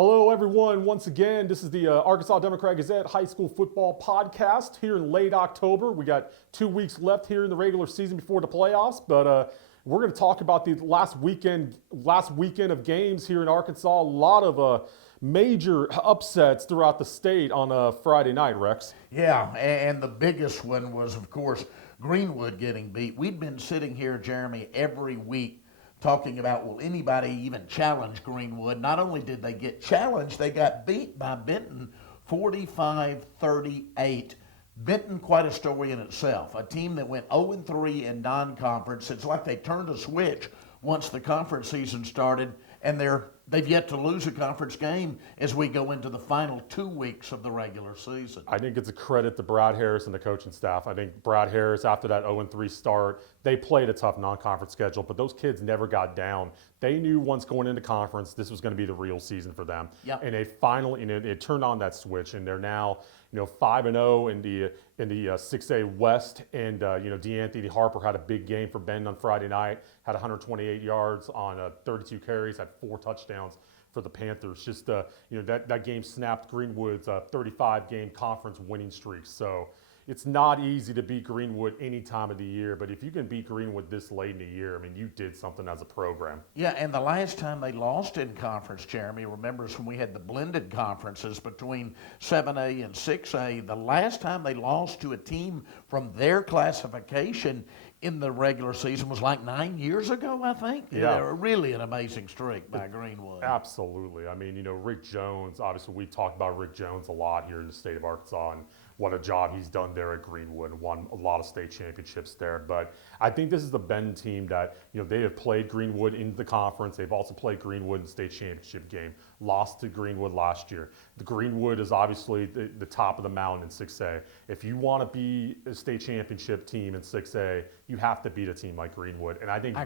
Hello, everyone. Once again, this is the Arkansas Democrat Gazette High School Football Podcast here in late October. We got 2 weeks left here in the regular season before the playoffs, but we're going to talk about the last weekend of games here in Arkansas. A lot of major upsets throughout the state on Friday night, Rex. Yeah, and the biggest one was, of course, Greenwood getting beat. We've been sitting here, Jeremy, every week talking about, will anybody even challenge Greenwood? Not only did they get challenged, they got beat by Benton 45-38. Benton, quite a story in itself. A team that went 0-3 in non-conference. It's like they turned a switch once the conference season started, and they've yet to lose a conference game as we go into the final 2 weeks of the regular season. I think it's a credit to Brad Harris and the coaching staff. I think Brad Harris, after that 0-3 start, they played a tough non-conference schedule, but those kids never got down. They knew once going into conference, this was going to be the real season for them. Yep. And they finally, they turned on that switch, and they're now, 5-0 in the 6A West. And DeAnthony Harper had a big game for Benton on Friday night. Had 128 yards on 32 carries, had 4 touchdowns for the Panthers. Just that game snapped Greenwood's 35-game conference winning streak. So it's not easy to beat Greenwood any time of the year, but if you can beat Greenwood this late in the year, I mean, you did something as a program. Yeah, and the last time they lost in conference, Jeremy, remembers when we had the blended conferences between 7A and 6A. The last time they lost to a team from their classification in the regular season was like 9 years ago, I think. Yeah. Really an amazing streak by Greenwood. Absolutely. I mean, Rick Jones, obviously we've talked about Rick Jones a lot here in the state of Arkansas and what a job he's done there at Greenwood, won a lot of state championships there. But I think this is the Benton team that, they have played Greenwood in the conference. They've also played Greenwood in the state championship game, lost to Greenwood last year. The Greenwood is obviously the top of the mountain in 6A. If you want to be a state championship team in 6A, you have to beat a team like Greenwood. And I think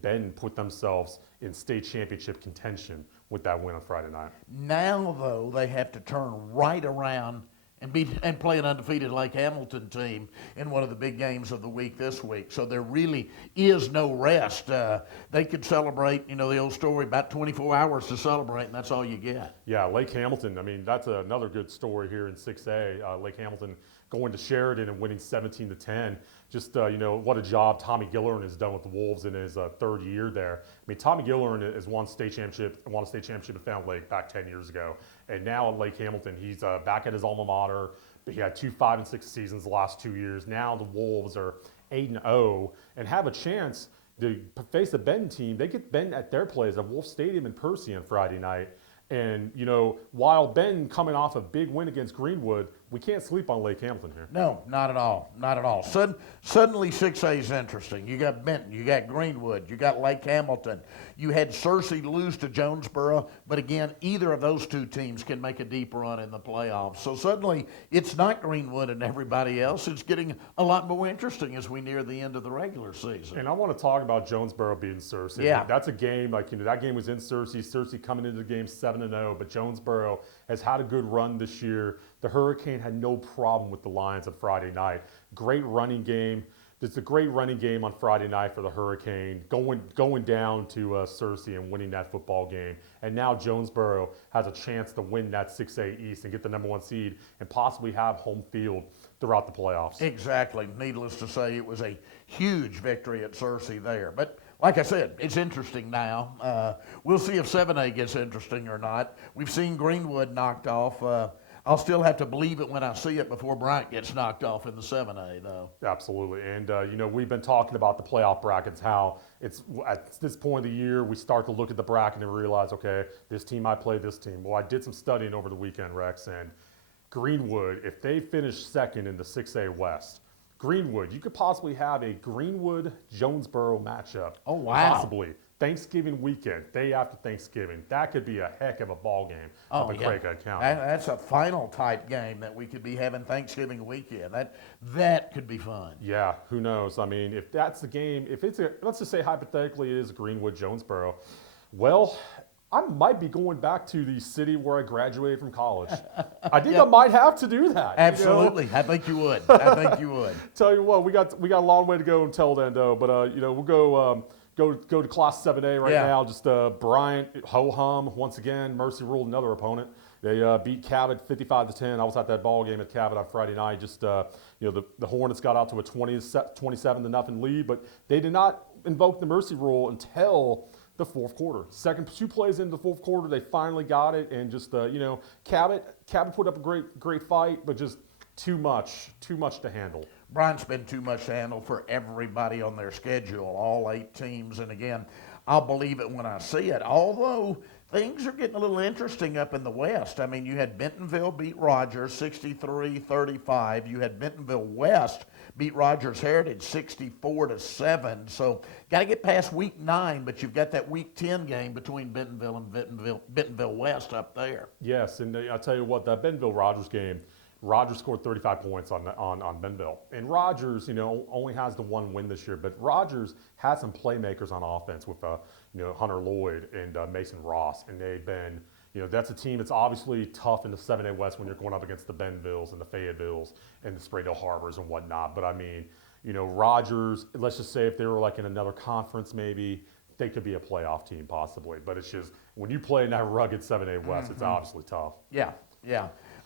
Benton put themselves in state championship contention with that win on Friday night. Now, though, they have to turn right around and play an undefeated Lake Hamilton team in one of the big games of the week this week. So there really is no rest. They could celebrate, the old story, about 24 hours to celebrate, and that's all you get. Yeah, Lake Hamilton, I mean, that's another good story here in 6A. Lake Hamilton going to Sheridan and winning 17-10. Just, what a job Tommy Gillerin has done with the Wolves in his third year there. I mean, Tommy Gillerin has won a state championship at Fountain Lake back 10 years ago. And now at Lake Hamilton, he's back at his alma mater. He had 2 5-6 seasons the last 2 years. Now the Wolves are 8-0 and have a chance to face a Benton team. They get Benton at their place at Wolf Stadium in Percy on Friday night. And, while Benton coming off a big win against Greenwood, we can't sleep on Lake Hamilton here. No, not at all. Not at all. Suddenly 6A is interesting. You got Benton, you got Greenwood, you got Lake Hamilton. You had Searcy lose to Jonesboro, but again, either of those two teams can make a deep run in the playoffs. So suddenly it's not Greenwood and everybody else. It's getting a lot more interesting as we near the end of the regular season. And I want to talk about Jonesboro beating Searcy. Yeah. That's a game, that game was in Searcy. Searcy coming into the game 7-0, but Jonesboro has had a good run this year. The Hurricane had no problem with the Lions on Friday night. Great running game. It's a great running game on Friday night for the Hurricane, going down to Searcy and winning that football game. And now Jonesboro has a chance to win that 6A East and get the number 1 seed and possibly have home field throughout the playoffs. Exactly. Needless to say, it was a huge victory at Searcy there. But like I said, it's interesting now. We'll see if 7A gets interesting or not. We've seen Greenwood knocked off. I'll still have to believe it when I see it before Bryant gets knocked off in the 7A, though. Absolutely. And, we've been talking about the playoff brackets, how it's at this point of the year, we start to look at the bracket and realize, okay, this team might play this team. Well, I did some studying over the weekend, Rex, and Greenwood, if they finish second in the 6A West, Greenwood, you could possibly have a Greenwood-Jonesboro matchup. Oh, wow. Possibly. Thanksgiving weekend, day after Thanksgiving. That could be a heck of a ball game up in Craighead County. That's a final type game that we could be having Thanksgiving weekend. That could be fun. Yeah, who knows? I mean, if that's the game, let's just say hypothetically it is Greenwood-Jonesboro, well, I might be going back to the city where I graduated from college. I think I might have to do that. Absolutely. I think you would. I think you would. Tell you what, we got a long way to go until then, though. But we'll go go to Class 7A right Yeah. now. Just Bryant, ho-hum, once again. Mercy ruled another opponent. They beat Cabot 55-10. I was at that ball game at Cabot on Friday night. Just the Hornets got out to a 27-0 lead, but they did not invoke the mercy rule until the fourth quarter. Second 2 plays into the fourth quarter, they finally got it, and just Cabot put up a great fight, but just too much to handle. Bryant's been too much to handle for everybody on their schedule, all 8 teams. And again, I'll believe it when I see it. Although things are getting a little interesting up in the West. I mean, you had Bentonville beat Rogers 63-35. You had Bentonville West beat Rogers Heritage 64-7. So got to get past week 9, but you've got that week 10 game between Bentonville and Bentonville West up there. Yes, and I'll tell you what, that Bentonville-Rogers game, Rogers scored 35 points on Bentonville. And Rogers, only has the 1 win this year, but Rogers has some playmakers on offense with, Hunter Lloyd and Mason Ross. And they've been, that's a team that's obviously tough in the 7A West when you're going up against the Bentonvilles and the Fayettevilles and the Springdale Harbors and whatnot. But I mean, Rogers, let's just say if they were like in another conference maybe, they could be a playoff team possibly. But it's just, when you play in that rugged 7A West, it's obviously tough. Yeah.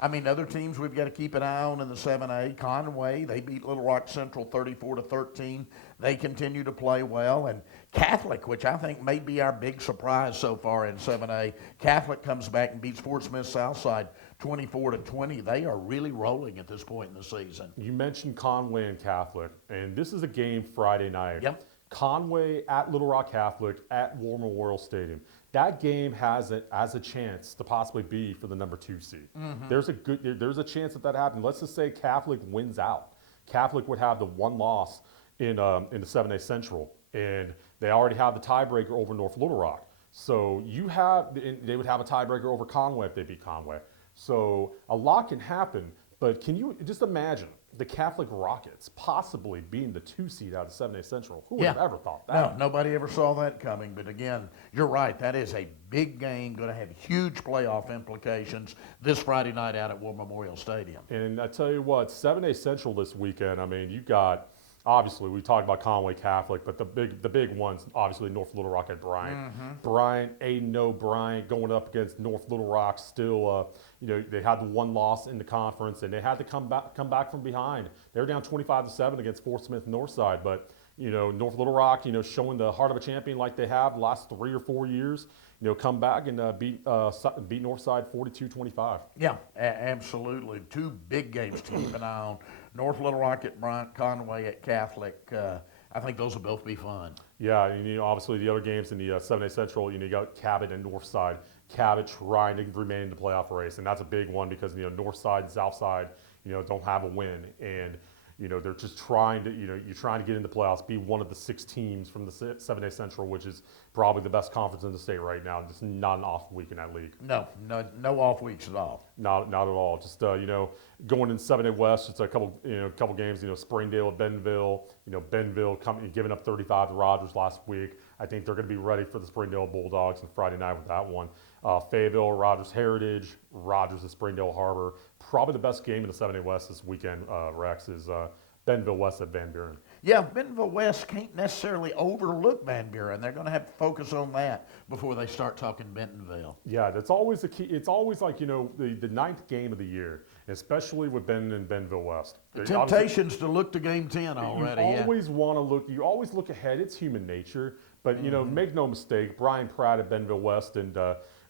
I mean, other teams we've got to keep an eye on in the 7A. Conway, they beat Little Rock Central 34-13. They continue to play well. And Catholic, which I think may be our big surprise so far in 7A, Catholic comes back and beats Fort Smith Southside 24-20. They are really rolling at this point in the season. You mentioned Conway and Catholic, and this is a game Friday night. Yep. Conway at Little Rock Catholic at War Memorial Stadium. That game has a chance to possibly be for the number 2 seed. Mm-hmm. There's a chance that happens. Let's just say Catholic wins out. Catholic would have the 1 loss in the 7A Central, and they already have the tiebreaker over North Little Rock. So they would have a tiebreaker over Conway if they beat Conway. So a lot can happen, but can you just imagine the Catholic Rockets possibly being the 2 seed out of 7A Central? Who would have ever thought that? No, nobody ever saw that coming. But again, you're right. That is a big game, going to have huge playoff implications this Friday night out at War Memorial Stadium. And I tell you what, 7A Central this weekend, I mean, you got, obviously, we talked about Conway Catholic, but the big ones, obviously, North Little Rock and Bryant. Mm-hmm. Bryant going up against North Little Rock still, they had the 1 loss in the conference, and they had to come back from behind. They were down 25-7 against Fort Smith Northside, but, North Little Rock, showing the heart of a champion like they have the last 3 or 4 years, come back and beat Northside 42-25. Yeah, absolutely. 2 big games to keep an eye on. North Little Rock at Bryant, Conway at Catholic. I think those will both be fun. Yeah, and obviously the other games in the 7A Central, you got Cabot and Northside. Cabot trying to remain in the playoff race, and that's a big one because Northside and Southside, don't have a win, and they're just trying to, you're trying to get into the playoffs, be one of the 6 teams from the 7A Central, which is probably the best conference in the state right now. Just not an off week in that league. No off weeks at all. Not at all. Just going in 7A West, it's a couple games. Springdale at Bentonville. Bentonville giving up 35 to Rogers last week. I think they're going to be ready for the Springdale Bulldogs on Friday night with that one. Fayetteville, Rogers Heritage, Rogers at Springdale Harbor. Probably the best game in the 7A West this weekend, Rex, is Bentonville West at Van Buren. Yeah, Bentonville West can't necessarily overlook Van Buren. They're going to have to focus on that before they start talking Bentonville. Yeah, that's always the key. It's always like, the 9th game of the year, especially with Benton and Bentonville West. The temptations to look to game 10 already. You always want to look. You always look ahead. It's human nature. But, make no mistake, Brian Pratt at Bentonville West and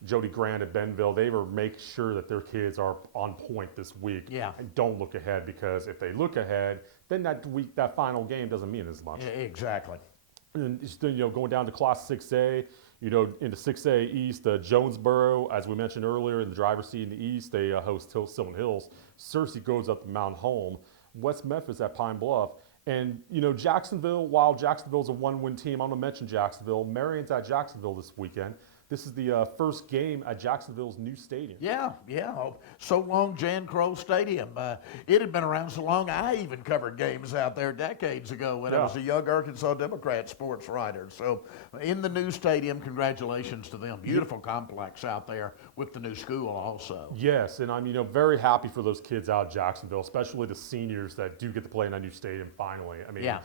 Jody Grant at Bentonville, they will make sure that their kids are on point this week. Yeah. And don't look ahead, because if they look ahead, then that final game doesn't mean as much. Yeah, exactly. And just, going down to Class 6A, into 6A East, Jonesboro, as we mentioned earlier, in the driver's seat in the East, they host Sylvan Hills. Searcy goes up to Mount Home. West Memphis at Pine Bluff. And, Jacksonville, while Jacksonville's a 1-win team, I'm going to mention Jacksonville. Marion's at Jacksonville this weekend. This is the first game at Jacksonville's new stadium. Yeah, yeah. So long, Jan Kroll Stadium. It had been around so long, I even covered games out there decades ago when I was a young Arkansas Democrat sports writer. So in the new stadium, congratulations to them. Beautiful complex out there with the new school also. Yes, and I'm very happy for those kids out of Jacksonville, especially the seniors that do get to play in that new stadium finally. I mean,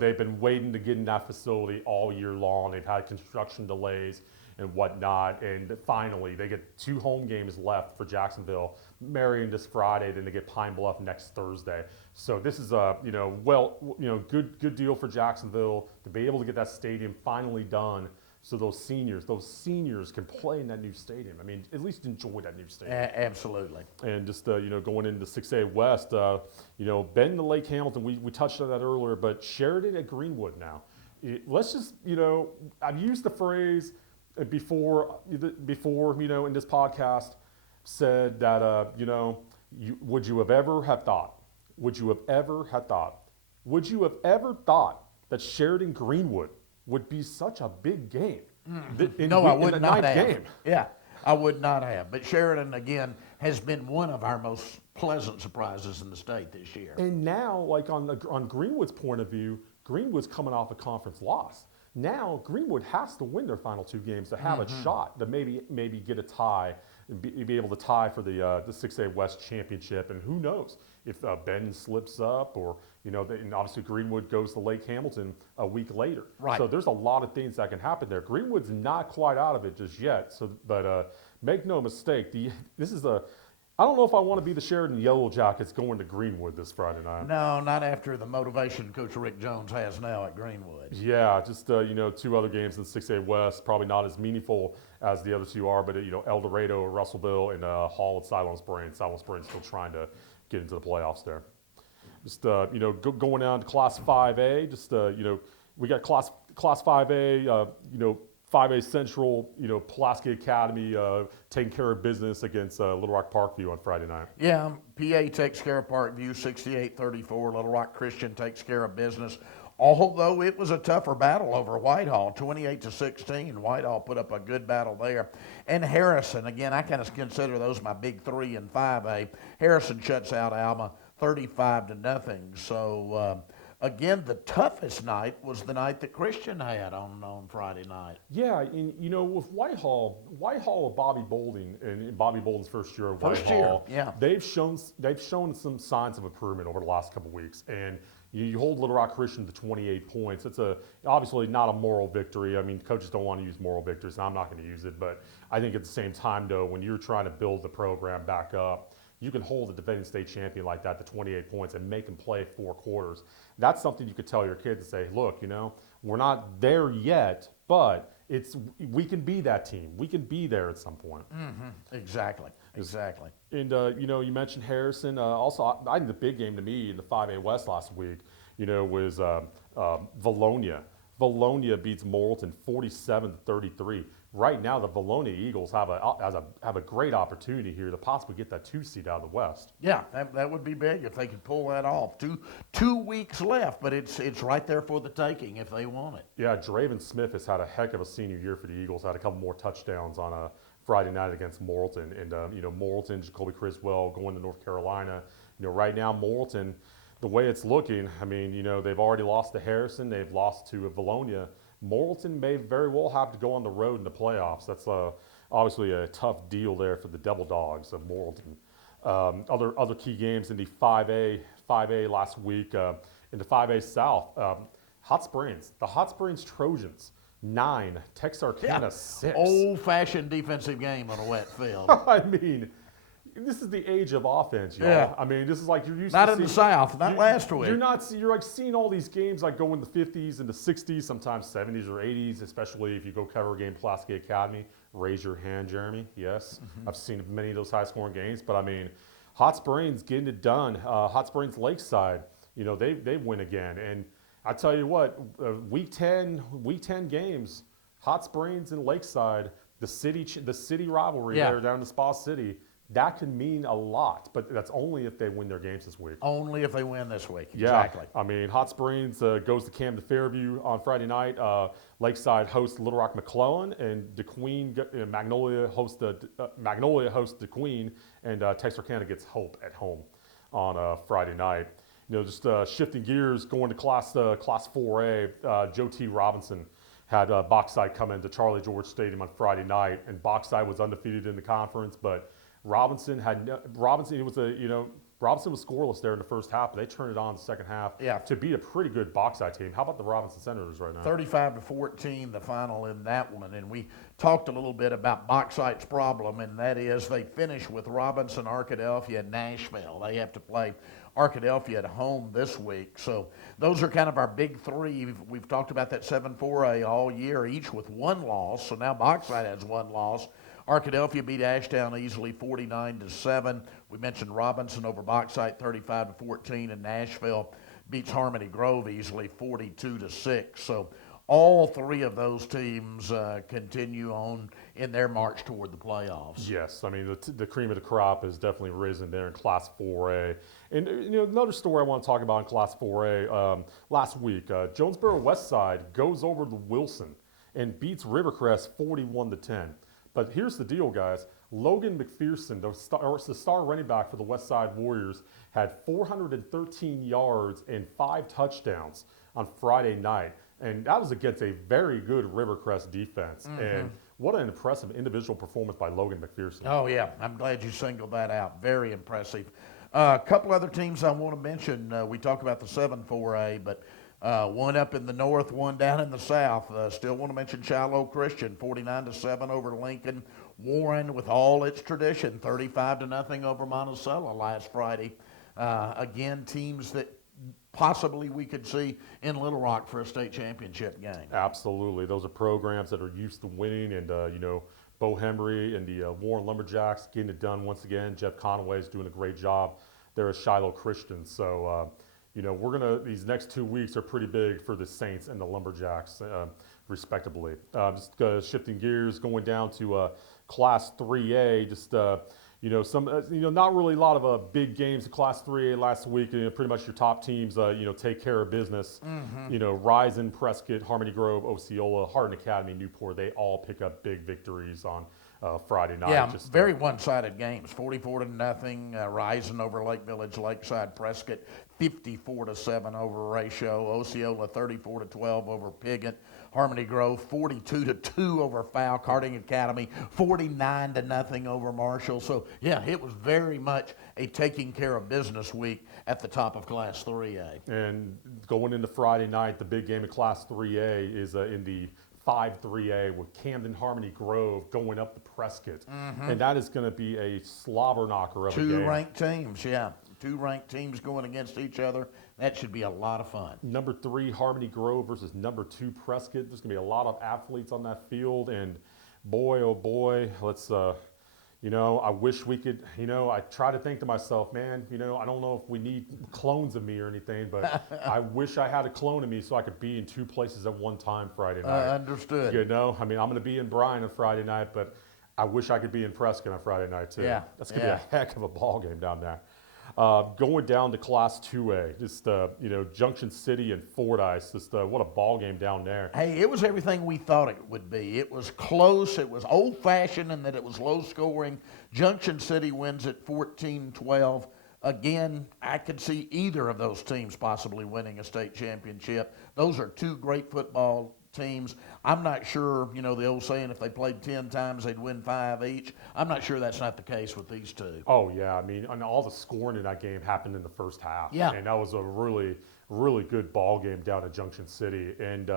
they've been waiting to get in that facility all year long. They've had construction delays and whatnot, and finally they get 2 home games left for Jacksonville. Marion this Friday, then they get Pine Bluff next Thursday. So this is a good deal for Jacksonville to be able to get that stadium finally done. So those seniors can play in that new stadium. I mean, at least enjoy that new stadium. Absolutely. And just going into 6A West, Ben to Lake Hamilton, we touched on that earlier, but Sheridan at Greenwood now. Let's just I've used the phrase before in this podcast, said that would you have ever thought that Sheridan Greenwood would be such a big game? I would not have. Game. Yeah, I would not have. But Sheridan, again, has been one of our most pleasant surprises in the state this year. And now, like on Greenwood's point of view, Greenwood's coming off a conference loss. Now Greenwood has to win their final 2 games to have a shot to maybe get a tie and be able to tie for the 6A West championship. And who knows if Ben slips up, or and obviously Greenwood goes to Lake Hamilton a week later. Right. So there's a lot of things that can happen there. Greenwood's not quite out of it just yet. So, but make no mistake, I don't know if I want to be the Sheridan Yellow Jackets going to Greenwood this Friday night. No, not after the motivation Coach Rick Jones has now at Greenwood. Yeah, just 2 other games in 6A West, probably not as meaningful as the other 2 are, but El Dorado, Russellville, and Hall at Siloam Springs. Siloam Springs still trying to get into the playoffs there. Just going down to Class 5A. Just we got Class 5A. 5A Central, Pulaski Academy taking care of business against Little Rock Parkview on Friday night. Yeah, PA takes care of Parkview 68-34. Little Rock Christian takes care of business. Although it was a tougher battle over Whitehall, 28-16. Whitehall put up a good battle there. And Harrison, again, I kind of consider those my big 3 in 5A. Harrison shuts out Alma 35-0. So, again, the toughest night was the night that Christian had on Friday night. Yeah, and with Whitehall with Bobby Bolden, and Bobby Bolden's first year at Whitehall, they've shown some signs of improvement over the last couple of weeks. And you hold Little Rock Christian to 28 points. It's obviously not a moral victory. I mean, coaches don't want to use moral victories, and I'm not going to use it. But I think at the same time, though, when you're trying to build the program back up, you can hold a defending state champion like that to 28 points and make them play 4 quarters. That's something you could tell your kids and say, look, we're not there yet, but we can be that team. We can be there at some point. Mm-hmm. Exactly. And, you mentioned Harrison. Also, I think the big game to me in the 5A West last week, was Valonia. Valonia beats Morrilton 47-33. Right now, the Valonia Eagles have a great opportunity here to possibly get that 2 seed out of the West. Yeah, that would be big if they could pull that off. Two weeks left, but it's right there for the taking if they want it. Yeah, Draven Smith has had a heck of a senior year for the Eagles. Had a couple more touchdowns on a Friday night against Morrilton, and Morrilton, Jacoby Criswell going to North Carolina. Right now Morrilton, the way it's looking, I mean, they've already lost to Harrison, they've lost to Valonia. Morrilton may very well have to go on the road in the playoffs. That's obviously a tough deal there for the Devil Dogs of Morrilton. Other key games in the 5A last week, in the 5A South, Hot Springs, the Hot Springs Trojans 9, Texarkana 6. Old-fashioned defensive game on a wet field. I mean, this is the age of offense, y'all. Yeah. I mean, this is like you're used not to in the South, not last week. You're like seeing all these games like go in the 50s and the 60s, sometimes 70s or 80s, especially if you go cover a game Pulaski Academy. Raise your hand, Jeremy. Yes, I've seen many of those high-scoring games, but I mean, Hot Springs getting it done. Hot Springs Lakeside, they win again, and I tell you what, week 10 games, Hot Springs and Lakeside, the city rivalry there down in Spa City. that can mean a lot, but that's only if they win their games this week. Only if they win this week. Yeah, Exactly. I mean, Hot Springs goes to Camden Fairview on Friday night. Lakeside hosts Little Rock McClellan, and DeQueen Magnolia hosts DeQueen, and Texarkana gets Hope at home on Friday night. Just shifting gears, going to Class 4A. Joe T. Robinson had Bauxite come into Charlie George Stadium on Friday night, and Bauxite was undefeated in the conference, but Robinson was scoreless there in the first half, but they turned it on in the second half to beat a pretty good Bauxite team. How about the Robinson Senators right now? 35-14, the final in that one. And we talked a little bit about Bauxite's problem, and that is they finish with Robinson, Arkadelphia, and Nashville. They have to play Arkadelphia at home this week. So those are kind of our big three. We've talked about that 7-4A all year, each with one loss. So now Bauxite has one loss. Arkadelphia beat Ashtown easily 49-7. We mentioned Robinson over Bauxite 35-14, and Nashville beats Harmony Grove easily 42-6. So all three of those teams continue on in their march toward the playoffs. Yes, I mean the cream of the crop is definitely risen there in Class 4A. And another story I want to talk about in Class 4A. Last week, Jonesboro Westside goes over to Wilson and beats Rivercrest 41-10. But here's the deal, guys. Logan McPherson, the star running back for the Westside Warriors, had 413 yards and 5 touchdowns on Friday night. And that was against a very good Rivercrest defense. And what an impressive individual performance by Logan McPherson. Oh, yeah. I'm glad you singled that out. Very impressive. A couple other teams I want to mention. We talked about the 7-4A, but one up in the north, one down in the south. Still want to mention Shiloh Christian, 49-7 over Lincoln. Warren, with all its tradition, 35-0 over Monticello last Friday. Again, teams that possibly we could see in Little Rock for a state championship game. Absolutely. Those are programs that are used to winning, and, Bo Hembry and the Warren Lumberjacks getting it done once again. Jeff Conaway is doing a great job there at Shiloh Christian. So, these next 2 weeks are pretty big for the Saints and the Lumberjacks, respectively. Shifting gears, going down to Class 3A, not really a lot of big games in Class 3A last week. Pretty much your top teams, take care of business. Risen, Prescott, Harmony Grove, Osceola, Hardin Academy, Newport, they all pick up big victories on Friday night. Yeah, very one-sided games. 44-0, Risen over Lake Village, Lakeside, Prescott, 54-7 over Ratio, Osceola 34-12 over Piggott, Harmony Grove 42-2 over Falk, Harding Academy 49-0 over Marshall. So yeah, it was very much a taking care of business week at the top of Class 3A. And going into Friday night, the big game in Class 3A is in the 5-3A with Camden Harmony Grove going up to Prescott. And that is going to be a slobber knocker of a game. Two ranked teams, yeah. Two ranked teams going against each other. That should be a lot of fun. Number 3 Harmony Grove versus number 2 Prescott. There's going to be a lot of athletes on that field. And boy, oh boy, let's, I wish we could, I try to think to myself, man, I don't know if we need clones of me or anything, but I wish I had a clone of me so I could be in 2 places at one time Friday night. Understood. I'm going to be in Bryan on Friday night, but I wish I could be in Prescott on Friday night too. Yeah. That's going to be a heck of a ball game down there. Going down to Class 2A, just, Junction City and Fordyce, what a ball game down there. Hey, it was everything we thought it would be. It was close. It was old-fashioned in that it was low-scoring. Junction City wins at 14-12. Again, I could see either of those teams possibly winning a state championship. Those are 2 great football teams. I'm not sure, the old saying, if they played 10 times, they'd win 5 each. I'm not sure that's not the case with these 2. Oh, yeah. And all the scoring in that game happened in the first half. Yeah. And that was a really, really good ball game down at Junction City. And,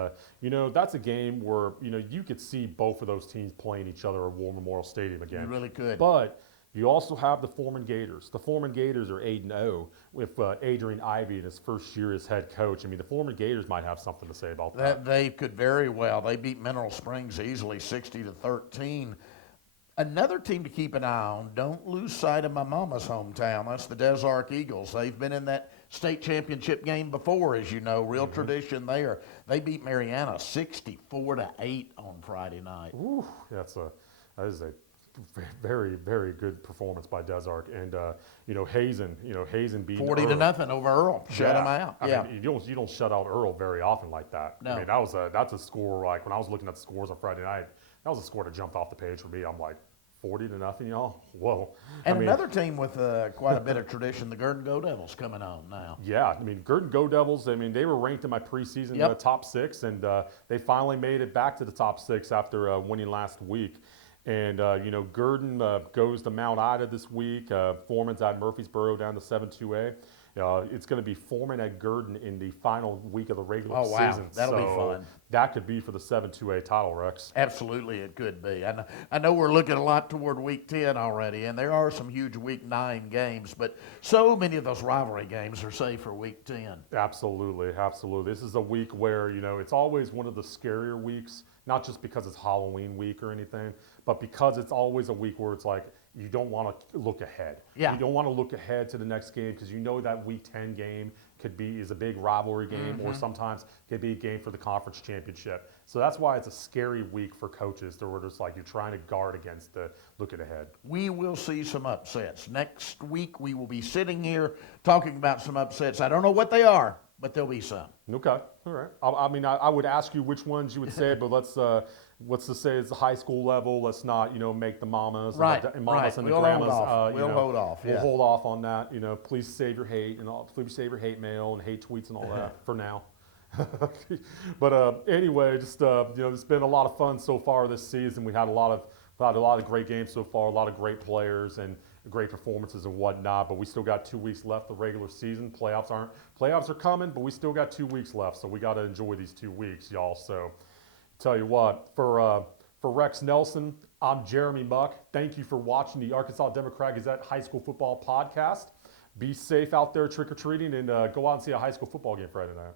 that's a game where, you could see both of those teams playing each other at War Memorial Stadium again. You really could. But you also have the Foreman Gators. The Foreman Gators are 8-0 with Adrian Ivey in his first year as head coach. The Foreman Gators might have something to say about that. They could very well. They beat Mineral Springs easily 60-13. Another team to keep an eye on, don't lose sight of my mama's hometown. That's the Des Arc Eagles. They've been in that state championship game before, as you know. Real tradition there. They beat Mariana 64-8 on Friday night. Ooh, that is a Very, very good performance by Desark, and Hazen beat 40-0 over Earl. Shut him out. I mean, you don't shut out Earl very often like that. No. I mean, that's a score. Like when I was looking at the scores on Friday night, that was a score that jumped off the page for me. I'm like, 40-0, y'all. Whoa. And another team with quite a bit of tradition, the Gurdon Go Devils, coming on now. Yeah, I mean, Gurdon Go Devils, I mean, they were ranked in my preseason top 6, and they finally made it back to the top 6 after winning last week. And, Gurdon goes to Mount Ida this week. Foreman's at Murfreesboro down to 7-2A. It's going to be Foreman at Gurdon in the final week of the regular season. That'll be fun. That could be for the 7-2A title, Rex. Absolutely, it could be. I know we're looking a lot toward Week 10 already, and there are some huge Week 9 games, but so many of those rivalry games are saved for Week 10. Absolutely, absolutely. This is a week where, it's always one of the scarier weeks, not just because it's Halloween week or anything, but because it's always a week where it's like, you don't want to look ahead. Yeah. You don't want to look ahead to the next game because that Week 10 game is a big rivalry game, or sometimes could be a game for the conference championship. So that's why it's a scary week for coaches. Where it's like you're trying to guard against the looking ahead. We will see some upsets. Next week we will be sitting here talking about some upsets. I don't know what they are, but there'll be some. Okay, all right. I would ask you which ones you would say, but let's just say it's the high school level. Let's not, make the mamas and the We'll grandmas. hold off. We'll hold off on that. Please save your hate please save your hate mail and hate tweets and all that for now. But anyway, just it's been a lot of fun so far this season. We had a lot of great games so far, a lot of great players and great performances and whatnot. But we still got 2 weeks left the regular season. Playoffs are coming, but we still got 2 weeks left, so we got to enjoy these 2 weeks, y'all. So, tell you what, for Rex Nelson, I'm Jeremy Muck. Thank you for watching the Arkansas Democrat Gazette High School Football Podcast. Be safe out there trick or treating, and go out and see a high school football game Friday night.